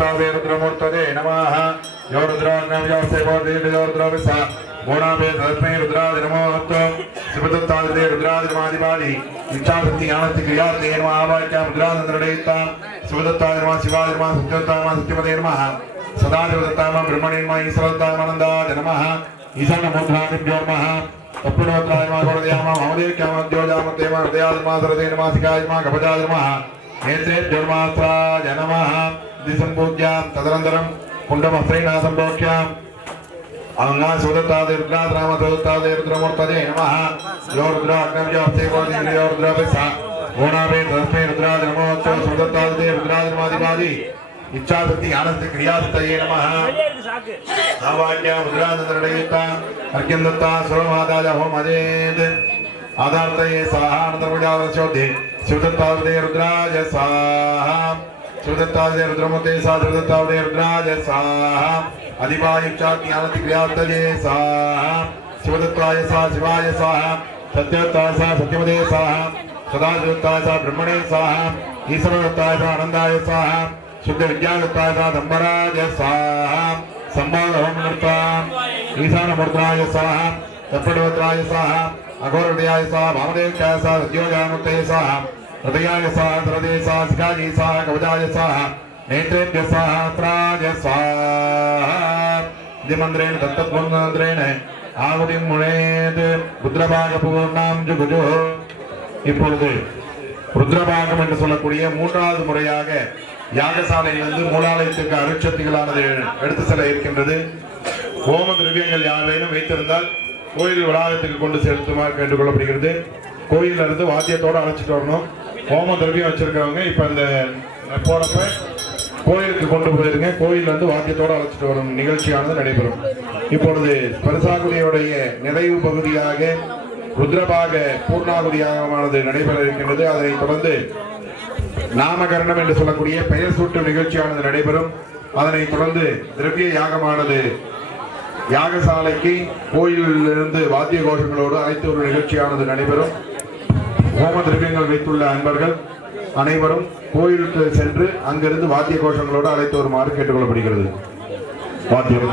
शिवदत्तादे रुद्रमूर्तये नमः यो रुद्राग्नव्योसेवोर्देवयोर्द्रविसा गोणाभे तस्मै रुद्राय नमोऽस्तु शिवदत्तादे रुद्रादिमादिवादी इच्छाशक्ति ज्ञानशक्ति क्रियाते नमः आवाक्या मुद्रानन्दरडयिता शिवदत्ताय नमः शिवाय नमः सत्यदत्ताय नमः सत्यपदे नमः सदाशिवदत्ताय नमः ब्रह्मणे नमः ईश्वरदत्ताय नमः नमः ईशानमूर्धादिभ्यो नमः तप्पुणोत्राय नमः गोरदयामः महोदयक्यामद्योजामतेम हृदयाय नमः सरदे नमः शिखाय नमः कवचाय नमः नेत्रेभ्यो नमः नमः दिसंपूज्यां तदनन्तरं कुण्डमस्त्रेण संप्रोक्ष्यां अंगा शिवदत्तादे रुद्राद्रामदत्तादे रुद्रमूर्तये नमः यो रुद्राग्नव्योसेवोर्देवयो रुद्रविसा गोणाभे तस्मै रुद्राय नमोऽस्तु शिवदत्तादे रुद्रादिमादिवादी इच्छाशक्ति ज्ञानशक्ति क्रियाशक्तये नमः आवाक्या मुद्रानन्दरडयिता अर्घ्यं दत्ता सर्वमादाय होमजेत् आधार्तये स्वाहा अनन्तरमुद्रावशोधे शिवदत्तादे रुद्राय स्वाहा शिवदत्तादे रुद्रमूर्तये स्वाहा शिवदत्तादे रुद्राय स्वाहा अधिपायुक्तात् ज्ञानशक्ति क्रियाशक्तये स्वाहा शिवदत्ताय स्वाहा शिवाय स्वाहा सत्यदत्ताय स्वाहा सत्यपदे स्वाहा सदाशिवदत्ताय स्वाहा ब्रह्मणे स्वाहा ईश्वरदत्ताय स्वाहा आनन्दाय स्वाहा शुद्ध विद्यादत्ताय स्वाहा दम्बराय स्वाहा संभावनमूर्ता ईशानमूर्ताय स्वाहा तप्पडोत्राय स्वाहा अघोरहृदयाय स्वाहा वामदेव्याय स्वाहा सद्योजामूर्तये स्वाहा हृदयाय स्वाहा सरदे स्वाहा शिखायै स्वाहा कवचाय स्वाहा नेत्रेभ्यः स्वाहा अस्त्राय स्वाहा दिमन्त्रेण दत्तपूर्णमन्त्रेण आहुतिं मुनेत् रुद्रभागपूर्णां जुगुजुः இப்பொழுது ருத்ரபாகம் என்று சொல்லக்கூடிய மூன்றாவது முறையாக யாகசாலையிலிருந்து மூலாலயத்திற்கு அருட்சக்திகளானது எடுத்து செல்ல இருக்கின்றது. ஹோம திரவியங்கள் யாரையும் வைத்திருந்தால் கோயில் வளாகத்துக்கு கொண்டு செலுத்துமாறு கேட்டுக்கொள்ளப்படுகிறது. கோயிலில் இருந்து வாத்தியத்தோடு அழைச்சிட்டு வரணும். ஹோம திரவியம் வச்சிருக்கிறவங்க இப்ப இந்த போறப்ப கோயிலுக்கு கொண்டு போயிருங்க. கோயிலில் இருந்து வாத்தியத்தோடு அழைச்சிட்டு வரும் நிகழ்ச்சியானது நடைபெறும். இப்பொழுது பரிசாகுதியுடைய நிறைவு பகுதியாக ருத்ரபாக பூர்ணாகுதியாகமானது நடைபெற இருக்கின்றது. அதனைத் தொடர்ந்து நாமகரணம் என்று சொல்லக்கூடிய பெயர் சூட்டும் நிகழ்ச்சியானது நடைபெறும். அதனைத் தொடர்ந்து திரவிய யாகமானது யாகசாலைக்கு கோயிலிலிருந்து வாத்திய கோஷங்களோடு அழைத்து ஒரு நிகழ்ச்சியானது நடைபெறும். ஹோம திரவியங்கள் வைத்துள்ள அன்பர்கள் அனைவரும் கோயிலுக்கு சென்று அங்கிருந்து வாத்திய கோஷங்களோடு அழைத்து வருமாறு கேட்டுக்கொள்ளப்படுகிறது. வாத்தியம்